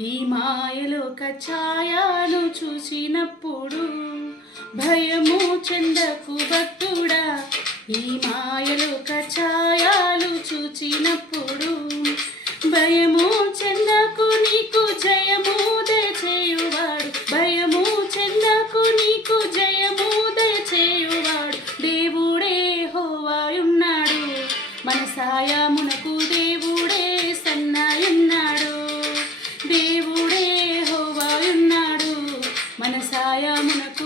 ఈ మాయలోక ఛాయను చూసినప్పుడు భయము చెందకు భక్తుడా. ఈ మాయలోక ఛాయలు చూచినప్పుడు భయము చెందకు, నీకు జయము దయచేయువాడు. భయము చెందకు, నీకు జయము దయచేయువాడు. దేవుడే యెహోవాయున్నాడు, మన సాయమునకు దేవుడే సన్నాయున్నాడు. దేవుడే యెహోవాయున్నాడు, మన సాయమునకు